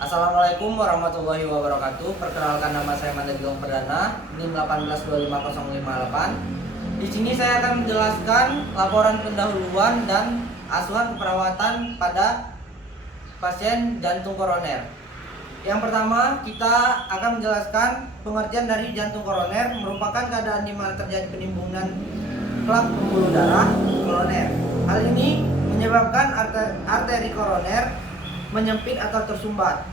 Assalamualaikum warahmatullahi wabarakatuh. Perkenalkan, nama saya Manda Gilang Perdana, NIM 1825058. Di sini saya akan menjelaskan laporan pendahuluan dan asuhan keperawatan pada pasien jantung koroner. Yang pertama, kita akan menjelaskan pengertian dari jantung koroner merupakan keadaan di mana terjadi penimbunan plak pembuluh darah koroner. Hal ini menyebabkan arteri koroner menyempit atau tersumbat.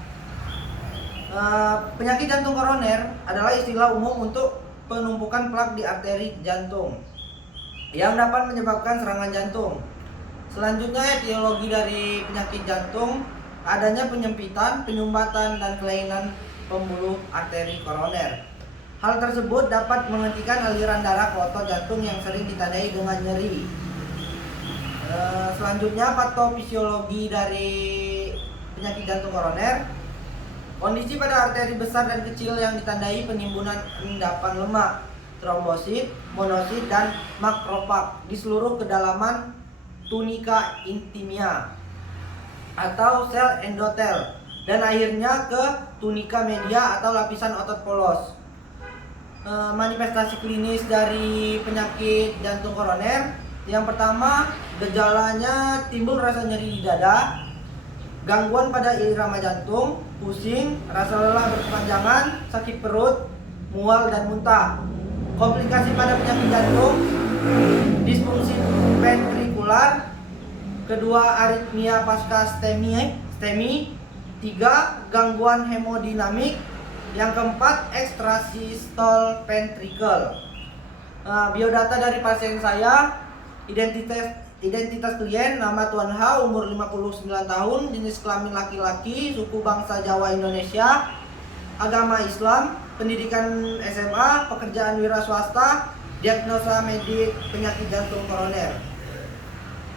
Penyakit jantung koroner adalah istilah umum untuk penumpukan plak di arteri jantung yang dapat menyebabkan serangan jantung. Selanjutnya, etiologi dari penyakit jantung: adanya penyempitan, penyumbatan, dan kelainan pembuluh arteri koroner. Hal tersebut dapat menghentikan aliran darah ke otot jantung yang sering ditandai dengan nyeri. Selanjutnya, patofisiologi dari penyakit jantung koroner: kondisi pada arteri besar dan kecil yang ditandai penimbunan endapan lemak, trombosit, monosit, dan makrofag di seluruh kedalaman tunika intimia atau sel endotel, dan akhirnya ke tunika media atau lapisan otot polos. Manifestasi klinis dari penyakit jantung koroner: yang pertama, gejalanya timbul rasa nyeri di dada, gangguan pada irama jantung, pusing, rasa lelah berkepanjangan, sakit perut, mual, dan muntah. Komplikasi pada penyakit jantung: disfungsi ventrikular, kedua, aritmia pasca STEMI, tiga, gangguan hemodinamik, yang keempat, ekstrasistol ventricle. Biodata dari pasien saya: identitas klien, nama Tuan H, umur 59 tahun, jenis kelamin laki-laki, suku bangsa Jawa Indonesia, agama Islam, pendidikan SMA, pekerjaan wira swasta, diagnosa medik penyakit jantung koroner.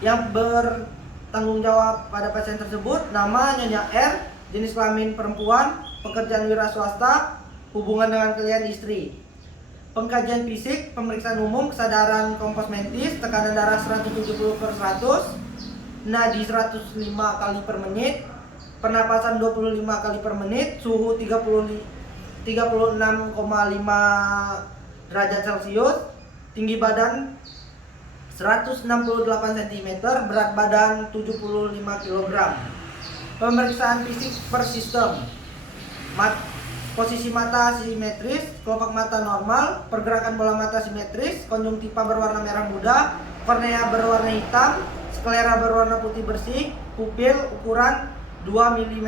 Yang bertanggung jawab pada pasien tersebut: nama Nyonya R, jenis kelamin perempuan, pekerjaan wira swasta, hubungan dengan klien istri. Pengkajian fisik: pemeriksaan umum, kesadaran kompos mentis, tekanan darah 170/100, nadi 105 kali per menit, pernapasan 25 kali per menit, suhu 36,5 derajat Celcius, tinggi badan 168 cm, berat badan 75 kg. Pemeriksaan fisik per sistem: posisi mata simetris, kelopak mata normal, pergerakan bola mata simetris, konjungtiva berwarna merah muda, kornea berwarna hitam, sklera berwarna putih bersih, pupil ukuran 2 mm,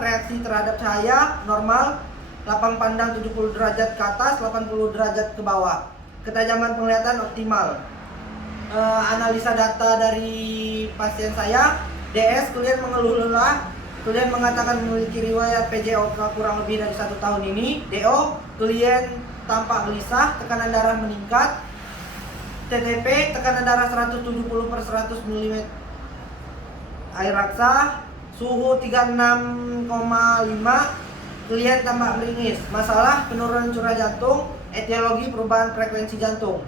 reaksi terhadap cahaya normal, lapang pandang 70 derajat ke atas, 80 derajat ke bawah, ketajaman penglihatan optimal. Analisa data dari pasien saya: DS, klien mengeluh lelah, klien mengatakan memiliki riwayat PJOK kurang lebih dari 1 tahun ini. DO, klien tampak gelisah, tekanan darah meningkat. TTP, tekanan darah 170/100 mm air raksa, suhu 36,5, klien tampak meringis. Masalah: penurunan curah jantung, etiologi perubahan frekuensi jantung.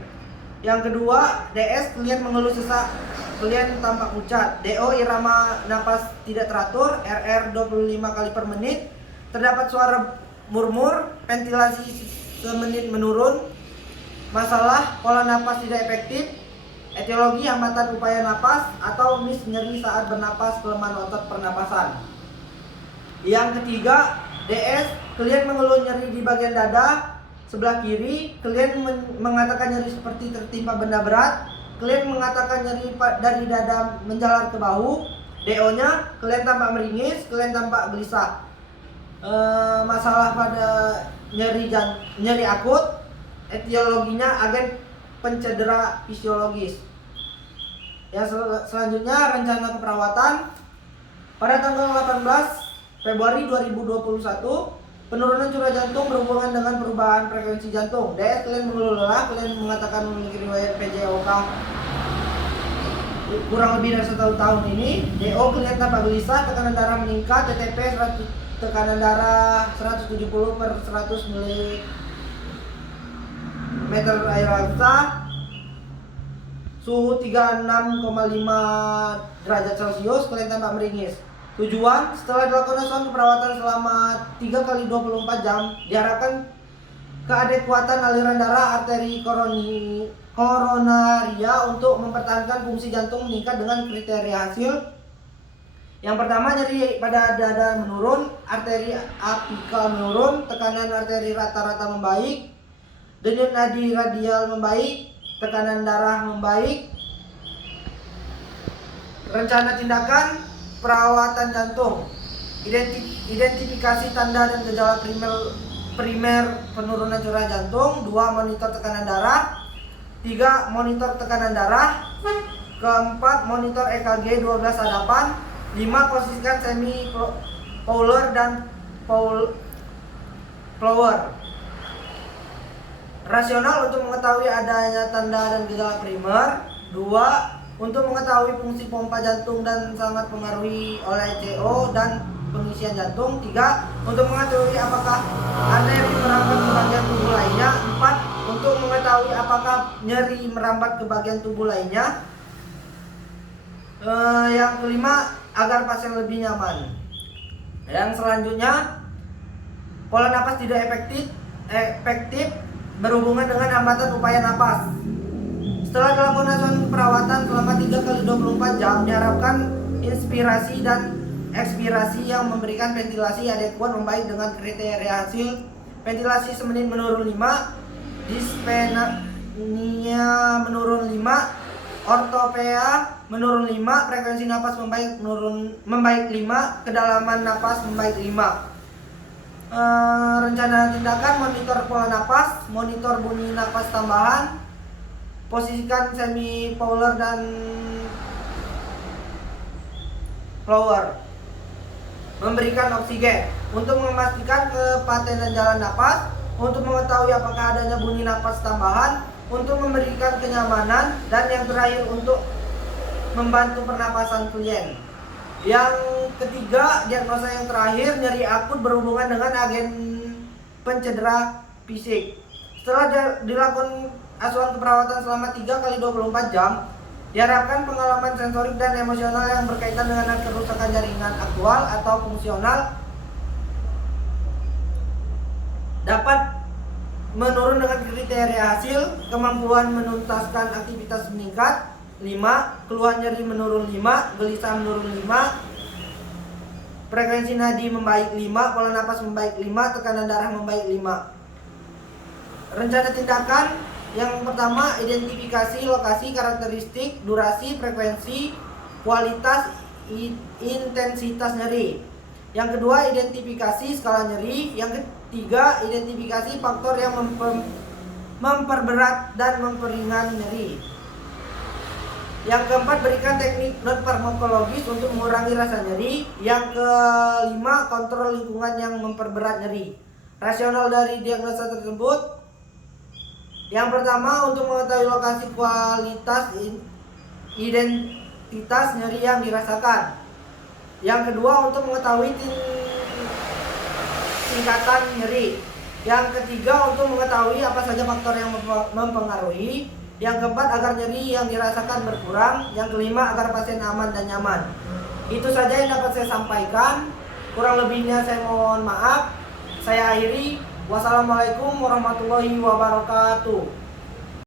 Yang kedua, DS, klien mengeluh sesak, klien tampak pucat. DO, irama napas tidak teratur, RR 25 kali per menit, terdapat suara murmur, ventilasi semenit menurun. Masalah: pola napas tidak efektif, etiologi hambatan upaya napas atau miss, nyeri saat bernapas, kelemahan otot pernapasan. Yang ketiga, DS, klien mengeluh nyeri di bagian dada sebelah kiri, klien mengatakan nyeri seperti tertimpa benda berat, klien mengatakan nyeri dari dada menjalar ke bahu. DO-nya, klien tampak meringis, klien tampak gelisah. Masalah pada nyeri akut, etiologinya agen pencedera fisiologis. Yang selanjutnya, rencana keperawatan. Pada tanggal 18 Februari 2021, penurunan curah jantung berhubungan dengan perubahan frekuensi jantung. DS, klien mengeluh lelah, klien mengatakan memiliki riwayat PJOK kurang lebih dari 1 tahun ini. DO, klien tampak gelisah, tekanan darah meningkat. TTP, tekanan darah 170/100 mm air raksa, suhu 36,5 derajat Celcius, klien tampak meringis. Tujuan, setelah dilakukan asuhan keperawatan selama 3 kali 24 jam, diharapkan keadekuatan aliran darah arteri koronaria untuk mempertahankan fungsi jantung meningkat dengan kriteria hasil. Yang pertama, nyeri pada dada menurun, arteri apikal menurun, tekanan arteri rata-rata membaik, denyut nadi radial membaik, tekanan darah membaik. Rencana tindakan perawatan jantung, identifikasi tanda dan gejala primer penurunan curah jantung. 2. Monitor tekanan darah. 3. Monitor tekanan darah. 4. Monitor EKG 12 hadapan. 5. Posisikan semi Fowler dan Flower. Rasional untuk mengetahui adanya tanda dan gejala primer. 2. Untuk mengetahui fungsi pompa jantung dan sangat mempengaruhi oleh CO dan pengisian jantung. 3. Untuk mengetahui apakah arteri merambat ke bagian tubuh lainnya. 4. Untuk mengetahui apakah nyeri merambat ke bagian tubuh lainnya. Yang kelima, agar pasien lebih nyaman. Yang selanjutnya, pola napas tidak efektif berhubungan dengan hambatan upaya napas. Setelah dilakukan asuhan perawatan selama 3 kali 24 jam, diharapkan inspirasi dan ekspirasi yang memberikan ventilasi adekuat membaik dengan kriteria hasil. Ventilasi semenit menurun 5, dyspnea menurun 5, ortopea menurun 5, frekuensi napas membaik 5, kedalaman napas membaik 5. Rencana tindakan, monitor pola napas, monitor bunyi napas tambahan, posisikan semi Fowler dan Flower. Memberikan oksigen untuk memastikan kepatenan jalan napas, untuk mengetahui apakah adanya bunyi napas tambahan, untuk memberikan kenyamanan, dan yang terakhir untuk membantu pernapasan klien. Yang ketiga, diagnosa yang terakhir, nyeri akut berhubungan dengan agen pencedera fisik. Setelah dilakukan asuhan keperawatan selama 3 kali 24 jam, diharapkan pengalaman sensorik dan emosional yang berkaitan dengan kerusakan jaringan aktual atau fungsional dapat menurun dengan kriteria hasil. Kemampuan menuntaskan aktivitas meningkat 5, keluhan nyeri menurun 5, gelisah menurun 5, frekuensi nadi membaik 5, pola napas membaik 5, tekanan darah membaik 5. Rencana tindakan, yang pertama, identifikasi lokasi, karakteristik, durasi, frekuensi, kualitas, intensitas nyeri. Yang kedua, identifikasi skala nyeri. Yang ketiga, identifikasi faktor yang memperberat dan memperingan nyeri. Yang keempat, berikan teknik non farmakologis untuk mengurangi rasa nyeri. Yang kelima, kontrol lingkungan yang memperberat nyeri. Rasional dari diagnosa tersebut, yang pertama, untuk mengetahui lokasi, kualitas, identitas nyeri yang dirasakan. Yang kedua, untuk mengetahui tingkatan nyeri. Yang ketiga, untuk mengetahui apa saja faktor yang mempengaruhi. Yang keempat, agar nyeri yang dirasakan berkurang. Yang kelima, agar pasien aman dan nyaman. Itu saja yang dapat saya sampaikan. Kurang lebihnya saya mohon maaf. Saya akhiri. Wassalamualaikum warahmatullahi wabarakatuh.